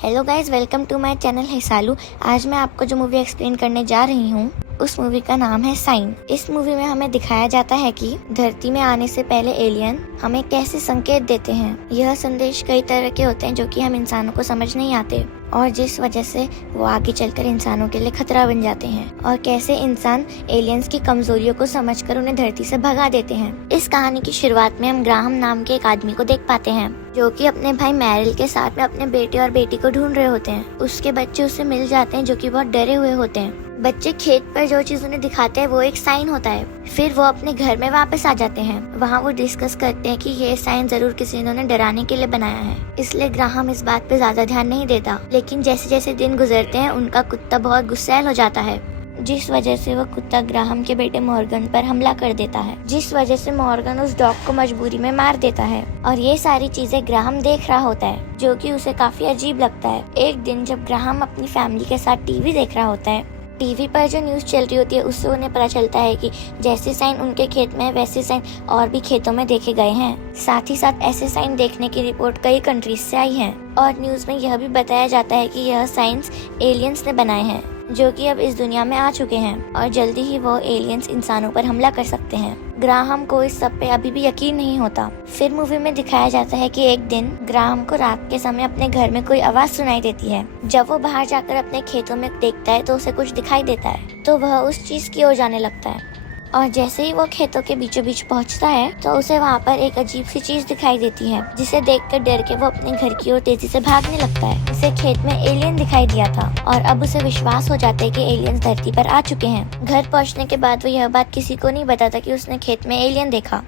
Hello guys, welcome to my channel है सालू। आज मैं आपको जो मूवी एक्सप्लेन करने जा रही हूँ उस मूवी का नाम है साइन। इस मूवी में हमें दिखाया जाता है कि धरती में आने से पहले एलियन हमें कैसे संकेत देते हैं। यह संदेश कई तरह के होते हैं जो कि हम इंसानों को समझ नहीं आते और जिस वजह से वो आगे चलकर इंसानों के लिए खतरा बन जाते हैं, और कैसे इंसान एलियंस की कमजोरियों को समझकर उन्हें धरती से भगा देते हैं। इस कहानी की शुरुआत में हम ग्राहम नाम के एक आदमी को देख पाते हैं जो कि अपने भाई मैरिल के साथ में अपने बेटे और बेटी को ढूंढ रहे होते हैं। उसके बच्चे उससे मिल जाते हैं जो कि बहुत डरे हुए होते हैं। बच्चे खेत पर जो चीज उन्हें दिखाते हैं वो एक साइन होता है। फिर वो अपने घर में वापस आ जाते हैं। वहाँ वो डिस्कस करते हैं कि ये साइन जरूर किसी ने उन्हें डराने के लिए बनाया है, इसलिए ग्राहम इस बात पे ज्यादा ध्यान नहीं देता। लेकिन जैसे जैसे दिन गुजरते हैं उनका कुत्ता बहुत गुस्सैल हो जाता है, जिस वजह से वो कुत्ता ग्राहम के बेटे मॉर्गन पर हमला कर देता है, जिस वजह से मॉर्गन उस डॉग को मजबूरी में मार देता है। और ये सारी चीजें ग्राहम देख रहा होता है जो कि उसे काफी अजीब लगता है। एक दिन जब ग्राहम अपनी फैमिली के साथ टीवी देख रहा होता है, टीवी पर जो न्यूज चल रही होती है उससे उन्हें पता चलता है कि जैसे साइन उनके खेत में है वैसे साइन और भी खेतों में देखे गए हैं। साथ ही साथ ऐसे साइन देखने की रिपोर्ट कई कंट्रीज से आई है और न्यूज में यह भी बताया जाता है कि यह साइंस एलियंस ने बनाए हैं जो कि अब इस दुनिया में आ चुके हैं और जल्दी ही वो एलियंस इंसानों पर हमला कर सकते हैं। ग्राहम को इस सब पे अभी भी यकीन नहीं होता। फिर मूवी में दिखाया जाता है कि एक दिन ग्राहम को रात के समय अपने घर में कोई आवाज सुनाई देती है। जब वो बाहर जाकर अपने खेतों में देखता है तो उसे कुछ दिखाई देता है, तो वह उस चीज की ओर जाने लगता है और जैसे ही वो खेतों के बीचों बीच पहुंचता है तो उसे वहाँ पर एक अजीब सी चीज दिखाई देती है, जिसे देखकर डर के वो अपने घर की ओर तेजी से भागने लगता है। उसे खेत में एलियन दिखाई दिया था और अब उसे विश्वास हो जाता है कि एलियंस धरती पर आ चुके हैं। घर पहुँचने के बाद वो यह बात किसी को नहीं बताता कि उसने खेत में एलियन देखा।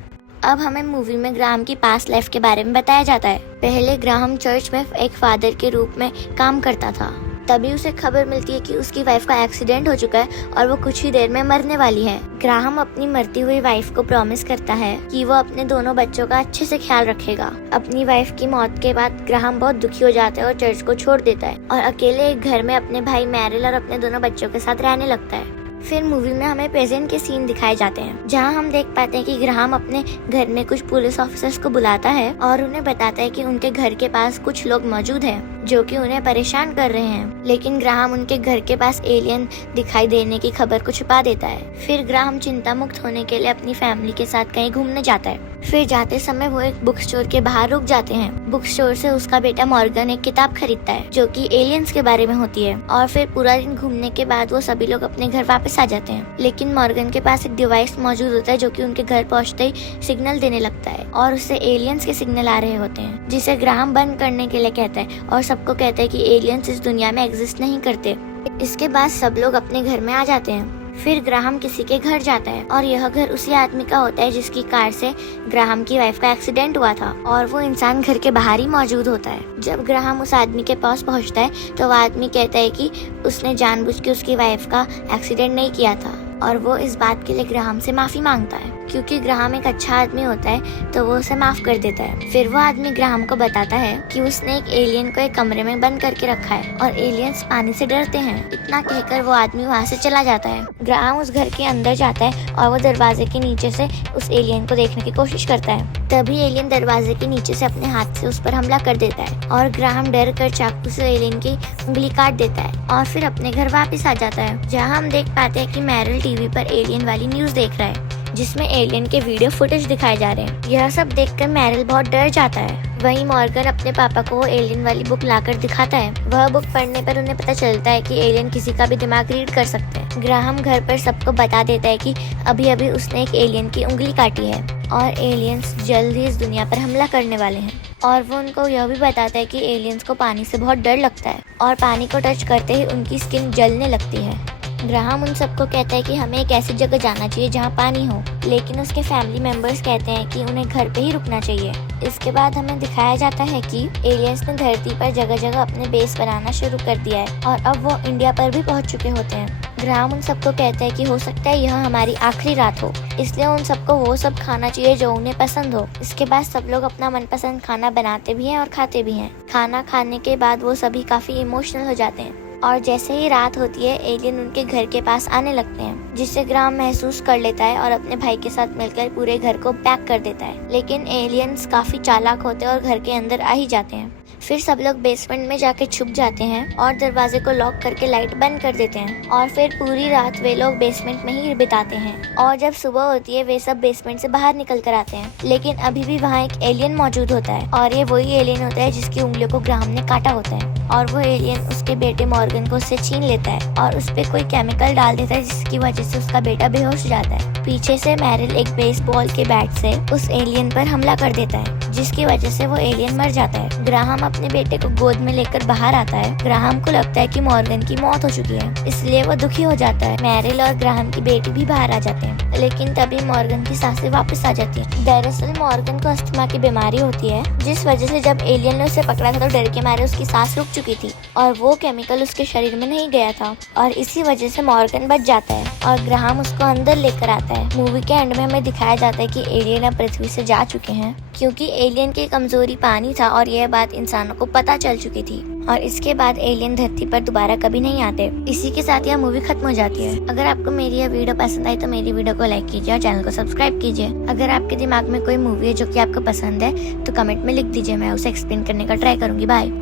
अब हमें मूवी में ग्राहम की पास्ट लाइफ के बारे में बताया जाता है। पहले ग्राहम चर्च में एक फादर के रूप में काम करता था। तभी उसे खबर मिलती है कि उसकी वाइफ का एक्सीडेंट हो चुका है और वो कुछ ही देर में मरने वाली है। ग्राहम अपनी मरती हुई वाइफ को प्रॉमिस करता है कि वो अपने दोनों बच्चों का अच्छे से ख्याल रखेगा। अपनी वाइफ की मौत के बाद ग्राहम बहुत दुखी हो जाता है और चर्च को छोड़ देता है और अकेले एक घर में अपने भाई मैरिल और अपने दोनों बच्चों के साथ रहने लगता है। फिर मूवी में हमें प्रेजेंट के सीन दिखाए जाते हैं जहां हम देख पाते हैं कि ग्राहम अपने घर में कुछ पुलिस ऑफिसर्स को बुलाता है और उन्हें बताता है कि उनके घर के पास कुछ लोग मौजूद हैं जो कि उन्हें परेशान कर रहे हैं। लेकिन ग्राहम उनके घर के पास एलियन दिखाई देने की खबर को छुपा देता है। फिर ग्राहम चिंता मुक्त होने के लिए अपनी फैमिली के साथ कहीं घूमने जाता है। फिर जाते समय वो एक बुक स्टोर के बाहर रुक जाते हैं। बुक स्टोर से उसका बेटा मॉर्गन एक किताब खरीदता है जो कि एलियंस के बारे में होती है और फिर पूरा दिन घूमने के बाद वो सभी लोग अपने घर वापस आ जाते हैं। लेकिन मॉर्गन के पास एक डिवाइस मौजूद होता है जो कि उनके घर पहुंचते ही सिग्नल देने लगता है और उससे एलियंस के सिग्नल आ रहे होते हैं, जिसे ग्राहम बंद करने के लिए कहता है और सबको कहता है कि एलियंस इस दुनिया में एग्जिस्ट नहीं करते। इसके बाद सब लोग अपने घर में आ जाते हैं। फिर ग्राहम किसी के घर जाता है और यह घर उसी आदमी का होता है जिसकी कार से ग्राहम की वाइफ का एक्सीडेंट हुआ था और वो इंसान घर के बाहर ही मौजूद होता है। जब ग्राहम उस आदमी के पास पहुंचता है तो वो आदमी कहता है कि उसने जानबूझ के उसकी वाइफ का एक्सीडेंट नहीं किया था और वो इस बात के लिए ग्राहम से माफी मांगता है। क्योंकि ग्राहम एक अच्छा आदमी होता है तो वो उसे माफ कर देता है। फिर वो आदमी ग्राहम को बताता है कि उसने एक एलियन को एक कमरे में बंद करके रखा है और एलियंस पानी से डरते हैं। इतना कहकर वो आदमी वहाँ से चला जाता है। ग्राहम उस घर के अंदर जाता है और वो दरवाजे के नीचे से उस एलियन को देखने की कोशिश करता है। तभी एलियन दरवाजे के नीचे से अपने हाथ से उस पर हमला कर देता है और ग्राहम डर कर चाकू से एलियन की उंगली काट देता है और फिर अपने घर वापस आ जाता है, जहाँ हम देख पाते हैं कि मैरिल टीवी पर एलियन वाली न्यूज देख रहा है जिसमें एलियन के वीडियो फुटेज दिखाए जा रहे हैं। यह सब देखकर मैरिल बहुत डर जाता है। वहीं मॉर्गन अपने पापा को वो एलियन वाली बुक लाकर दिखाता है। वह बुक पढ़ने पर उन्हें पता चलता है कि एलियन किसी का भी दिमाग रीड कर सकते हैं। ग्राहम घर पर सबको बता देता है कि अभी अभी उसने एक एलियन की उंगली काटी है और एलियंस जल्द ही इस दुनिया पर हमला करने वाले हैं। और वो उनको यह भी बताता है कि एलियंस को पानी से बहुत डर लगता है और पानी को टच करते ही उनकी स्किन जलने लगती है। ग्राहम उन सबको कहता है कि हमें एक ऐसी जगह जाना चाहिए जहाँ पानी हो, लेकिन उसके फैमिली मेंबर्स कहते हैं कि उन्हें घर पे ही रुकना चाहिए। इसके बाद हमें दिखाया जाता है कि एलियंस ने धरती पर जगह जगह अपने बेस बनाना शुरू कर दिया है और अब वो इंडिया पर भी पहुँच चुके होते हैं। ग्राहम उन सबको कहता है कि हो सकता है यह हमारी आखिरी रात हो, इसलिए उन सबको वो सब खाना चाहिए जो उन्हें पसंद हो। इसके बाद सब लोग अपना मनपसंद खाना बनाते भी हैं और खाते भी हैं। खाना खाने के बाद वो सभी काफी इमोशनल हो जाते हैं और जैसे ही रात होती है एलियन उनके घर के पास आने लगते हैं, जिससे ग्राहम महसूस कर लेता है और अपने भाई के साथ मिलकर पूरे घर को पैक कर देता है। लेकिन एलियंस काफी चालाक होते हैं और घर के अंदर आ ही जाते हैं। फिर सब लोग बेसमेंट में जाके छुप जाते हैं और दरवाजे को लॉक करके लाइट बंद कर देते हैं और फिर पूरी रात वे लोग बेसमेंट में ही बिताते हैं। और जब सुबह होती है वे सब बेसमेंट से बाहर निकल कर आते हैं, लेकिन अभी भी वहाँ एक एलियन मौजूद होता है और ये वही एलियन होता है जिसकी उंगलियों को ग्राहम ने काटा होता है। और वो एलियन उसके बेटे मॉर्गन को उससे छीन लेता है और उस पे कोई केमिकल डाल देता है जिसकी वजह से उसका बेटा बेहोश हो जाता है। पीछे से मैरिल एक बेसबॉल के बैट से उस एलियन पर हमला कर देता है जिसकी वजह से वो एलियन मर जाता है। ग्राहम अपने बेटे को गोद में लेकर बाहर आता है। ग्राहम को लगता है कि मॉर्गन की मौत हो चुकी है, इसलिए वो दुखी हो जाता है। मैरिल और ग्राहम की बेटी भी बाहर आ जाते हैं, लेकिन तभी मॉर्गन की सांसें वापस आ जाती हैं। दरअसल मॉर्गन को अस्थमा की बीमारी होती है, जिस वजह से जब एलियन ने उसे पकड़ा था तो डर के मारे उसकी सांस रुक चुकी थी और वो केमिकल उसके शरीर में नहीं गया था और इसी वजह से मॉर्गन बच जाता है और ग्राहम उसको अंदर लेकर आता है। मूवी के एंड में हमें दिखाया जाता है कि एलियन अब पृथ्वी से जा चुके हैं क्योंकि एलियन की कमजोरी पानी था और यह बात इंसानों को पता चल चुकी थी और इसके बाद एलियन धरती पर दोबारा कभी नहीं आते। इसी के साथ यह मूवी खत्म हो जाती है। अगर आपको मेरी यह वीडियो पसंद आई तो मेरी वीडियो को लाइक कीजिए और चैनल को सब्सक्राइब कीजिए। अगर आपके दिमाग में कोई मूवी है जो कि आपको पसंद है तो कमेंट में लिख दीजिए, मैं उसे एक्सप्लेन करने का ट्राई करूंगी। बाय।